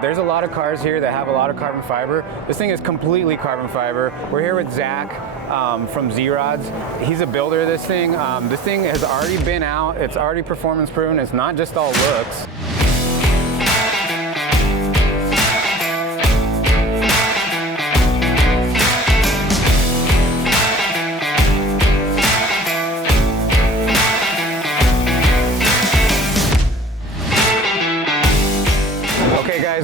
There's a lot of cars here that have a lot of carbon fiber. This thing is completely carbon fiber. We're here with Zach from Zrodz. He's a builder of this thing. This thing has already been out. It's already performance proven. It's not just all looks.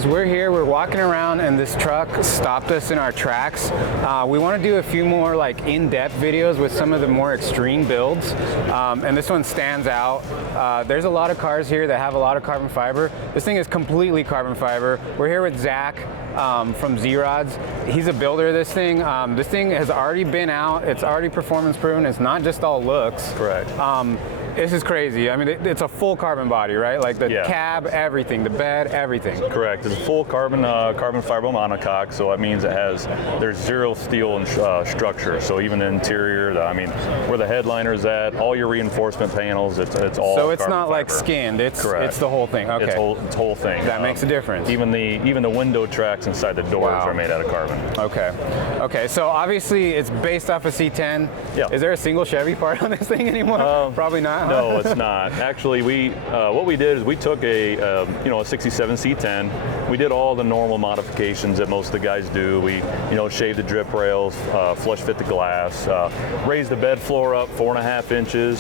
We're here, we're walking around, and this truck stopped us in our tracks. We want to do a few more like in-depth videos with some of the more extreme builds, and this one stands out. There's a lot of cars here that have a lot of carbon fiber. This thing is completely carbon fiber. We're here with Zach from Zrodz. He's a builder of this thing. This thing has already been out. It's already performance proven. It's not just all looks. Correct. This is crazy. I mean, it's a full carbon body, right? Like the cab, everything, the bed, everything. Correct. It's a full carbon fiber monocoque, so that means there's zero steel and structure. So even the interior, where the headliner's at, all your reinforcement panels, it's all. So it's not fiber. Like skinned. It's the whole thing. Okay. It's whole thing. That makes a difference. Even the window tracks inside the doors are made out of carbon. Okay. Okay. So obviously it's based off a C10. Yeah. Is there a single Chevy part on this thing anymore? Probably not. No, it's not. Actually, what we did is we took a 67 C10. We did all the normal modifications that most of the guys do. We shaved the drip rails, flush fit the glass, raised the bed floor up 4.5 inches,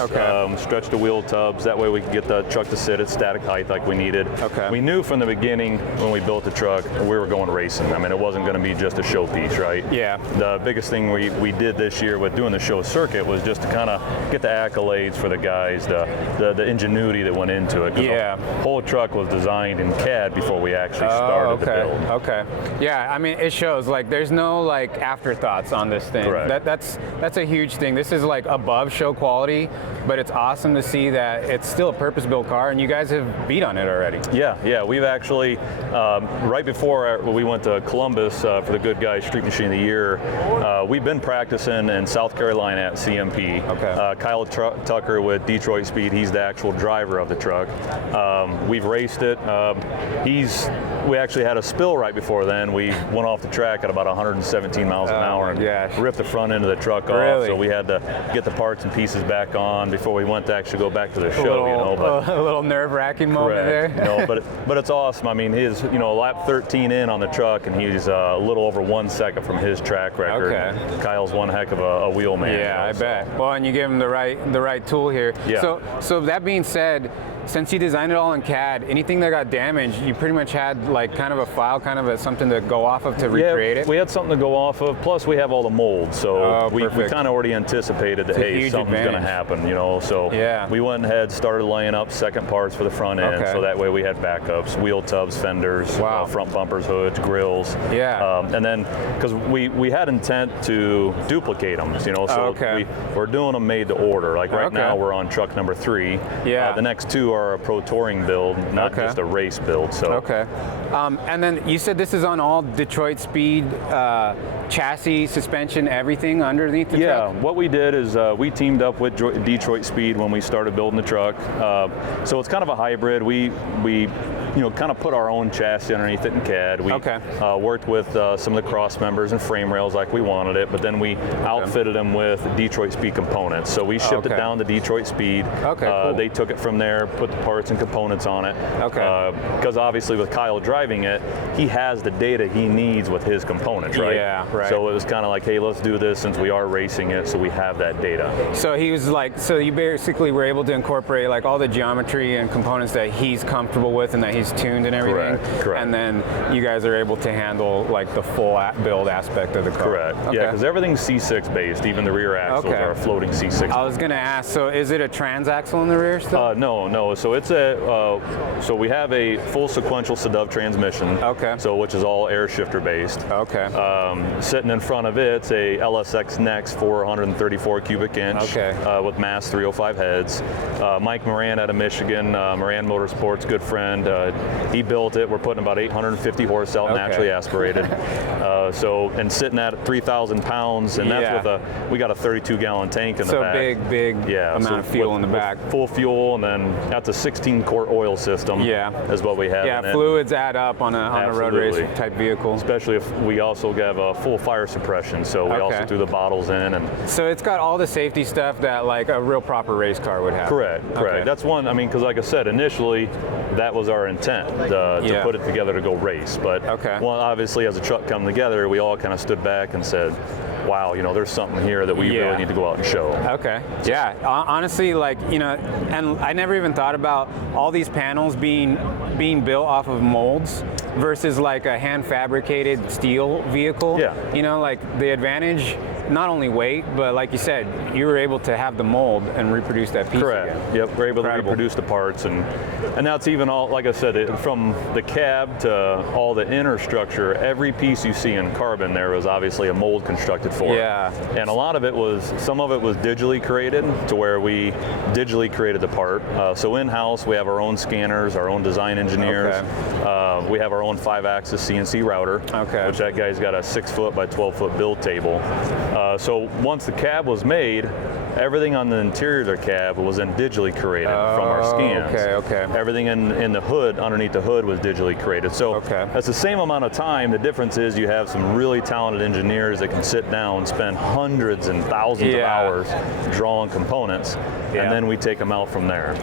stretched the wheel tubs. That way we could get the truck to sit at static height like we needed. Okay. We knew from the beginning when we built the truck we were going racing. I mean, it wasn't going to be just a showpiece, right? Yeah. The biggest thing we did this year with doing the show circuit was just to kind of get the accolades for the guys, the ingenuity that went into it. Yeah. The whole truck was designed in CAD before we actually started the build. Okay. Yeah, I mean, it shows. Like, there's no like afterthoughts on this thing. Correct. That's a huge thing. This is like above show quality, but it's awesome to see that it's still a purpose-built car, and you guys have beat on it already. Yeah. We've actually right before we went to Columbus for the Goodguys Street Machine of the Year, we've been practicing in South Carolina at CMP. Okay. Kyle Tucker with Detroit Speed, he's the actual driver of the truck. We've raced it. We actually had a spill right before then. We went off the track at about 117 miles an hour and ripped the front end of the truck off. So we had to get the parts and pieces back on before we went to actually go back to the show. A little nerve-wracking moment there. But it's awesome. I mean, his lap 13 in on the truck, and he's a little over 1 second from his track record. Okay. Kyle's one heck of a wheel man. Yeah, I bet. Well, and you give him the right tool here. Yeah. So that being said, since you designed it all in CAD, anything that got damaged, you pretty much had like kind of a file, something to go off of to recreate it? We had something to go off of, plus we have all the molds, so we kind of already anticipated that, hey, something's going to happen, so we went ahead, started laying up second parts for the front end, so that way we had backups, wheel tubs, fenders, front bumpers, hoods, grills, and then, because we had intent to duplicate them, so we're doing them made to order, like right now we're on truck number 3, the next 2 are a Pro Touring build, not just a race build. So and then you said this is on all Detroit Speed chassis, suspension, everything underneath the truck? What we did is we teamed up with Detroit Speed when we started building the truck. So it's kind of a hybrid. We kind of put our own chassis underneath it in CAD. We worked with some of the cross members and frame rails like we wanted it, but then we outfitted them with Detroit Speed components. So we shipped it down to Detroit Speed. Cool. They took it from there, put the parts and components on it. Because obviously with Kyle driving it, he has the data he needs with his components, right? Yeah, right. So it was kind of like, hey, let's do this since we are racing it, so we have that data. So he was like, so you basically were able to incorporate like all the geometry and components that he's comfortable with and that he's tuned and everything. Correct. And then you guys are able to handle like the full build aspect of the car. Correct. Yeah, because everything's C6 based. Even the rear axles are floating C6. I was gonna ask, so is it a transaxle in the rear still? No. So it's so we have a full sequential Sadev transmission. So which is all air shifter based. Sitting in front of it's a LSX Next 434 cubic inch with MAST 305 heads. Mike Moran out of Michigan, Moran Motorsports, good friend, but he built it. We're putting about 850 horse out, naturally aspirated. And sitting at 3,000 pounds, and that's with we got a 32-gallon tank in the back. So big amount of fuel in the back. Full fuel, and then that's a 16-quart oil system. Is what we have. Yeah, fluids add up on a road race type vehicle. Especially if we also have a full fire suppression, so we also threw the bottles in. And so it's got all the safety stuff that like a real proper race car would have. Correct. That's one, I mean, because like I said, initially that was our intent to put it together to go race. But obviously as a truck come together, we all kind of stood back and said, wow, you know, there's something here that we really need to go out and show. Yeah, honestly, like, you know, and I never even thought about all these panels being built off of molds versus like a hand fabricated steel vehicle. You know, like the advantage, not only weight, but like you said, you were able to have the mold and reproduce that piece again. Yep, we're able to reproduce the parts, and that's even all, like I said, from the cab to all the inner structure, every piece you see in carbon there was obviously a mold constructed for it. And a lot of it was, some of it was digitally created, to where we digitally created the part. So in-house, we have our own scanners, our own design engineers. We have our own 5-axis CNC router, which that guy's got a 6-foot by 12-foot build table. So once the cab was made, everything on the interior of the cab was then digitally created from our scans. Everything in the hood, underneath the hood, was digitally created. So that's the same amount of time. The difference is you have some really talented engineers that can sit down and spend hundreds and thousands of hours drawing components, and then we take them out from there.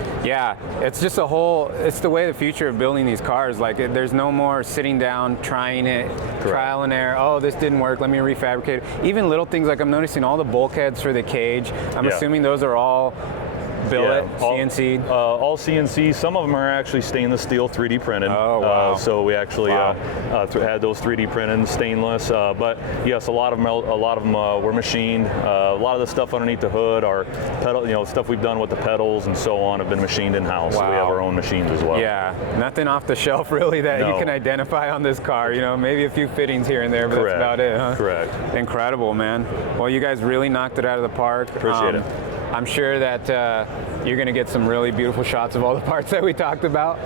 It's just it's the way the future of building these cars. Like there's no more sitting down, trying it, trial and error. Oh, this didn't work, let me refabricate it. Even little things like I'm noticing all the bulkheads for the cage. I'm assuming those are all billet, CNC? All CNC. Some of them are actually stainless steel 3D printed. So we actually had those 3D printed, stainless. But yes, a lot of them were machined. A lot of the stuff underneath the hood, our pedal, stuff we've done with the pedals and so on, have been machined in house. So we have our own machines as well. Nothing off the shelf really that you can identify on this car. Maybe a few fittings here and there, but that's about it, huh? Correct. Incredible, man. Well, you guys really knocked it out of the park. Appreciate it. I'm sure that you're going to get some really beautiful shots of all the parts that we talked about.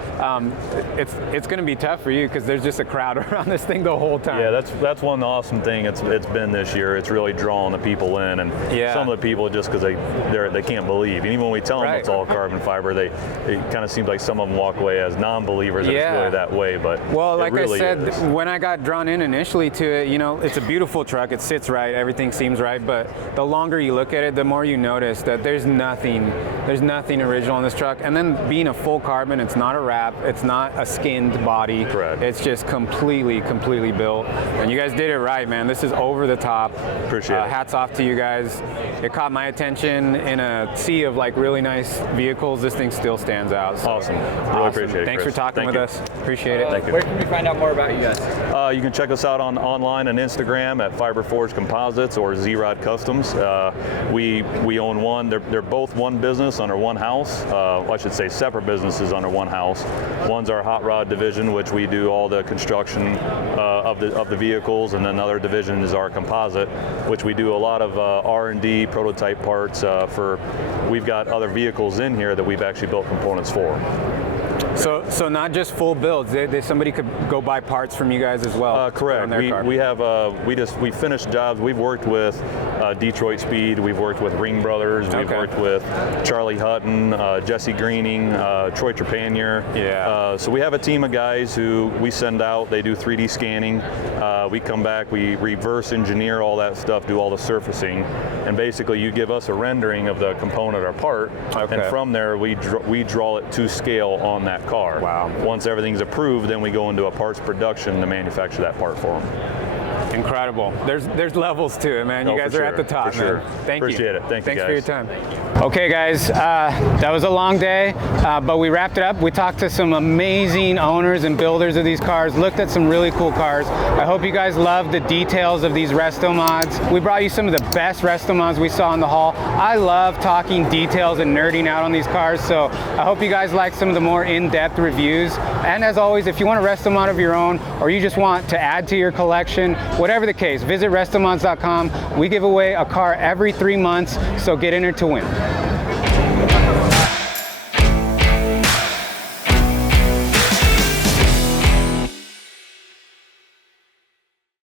It's going to be tough for you because there's just a crowd around this thing the whole time. Yeah, that's one awesome thing it's been this year. It's really drawing the people in, and some of the people, just because they can't believe. And even when we tell them it's all carbon fiber, it kind of seems like some of them walk away as non-believers that it's really that way. But well, like really I said, when I got drawn in initially to it, it's a beautiful truck. It sits right, everything seems right. But the longer you look at it, the more you notice that there's nothing original in this truck. And then being a full carbon, it's not a wrap, it's not a skinned body. It's just completely built. And you guys did it right, man. This is over the top. Appreciate it. Hats off to you guys. It caught my attention in a sea of like really nice vehicles. This thing still stands out. So awesome. Really appreciate it. Thanks for talking with us. Appreciate it. Thank you. Where can we find out more about you guys? You can check us out online and Instagram at Fiber Forge Composites or Zrodz Customs. We own one. They're both one business under one house. I should say separate businesses under one house. One's our hot rod division, which we do all the construction of the vehicles, and then another division is our composite, which we do a lot of R&D prototype parts for. We've got other vehicles in here that we've actually built components for. So not just full builds. Somebody could go buy parts from you guys as well. Correct. We finished jobs. We've worked with Detroit Speed. We've worked with Ring Brothers. We've worked with Charlie Hutton, Jesse Greening, Troy Trepanier. So we have a team of guys who we send out. They do 3D scanning. We come back. We reverse engineer all that stuff. Do all the surfacing, and basically you give us a rendering of the component or part, and from there we draw it to scale on that car. Once everything's approved, then we go into a parts production to manufacture that part for them. Incredible. There's levels to it, man. You guys are at the top, man. Thank you. Appreciate it. Thanks for your time. Okay, guys, that was a long day, but we wrapped it up. We talked to some amazing owners and builders of these cars, looked at some really cool cars. I hope you guys love the details of these RestoMods. We brought you some of the best RestoMods we saw in the haul. I love talking details and nerding out on these cars, so I hope you guys like some of the more in-depth reviews. And as always, if you want a RestoMod of your own, or you just want to add to your collection, whatever the case, visit RestoMods.com. We give away a car every 3 months, so get in there to win.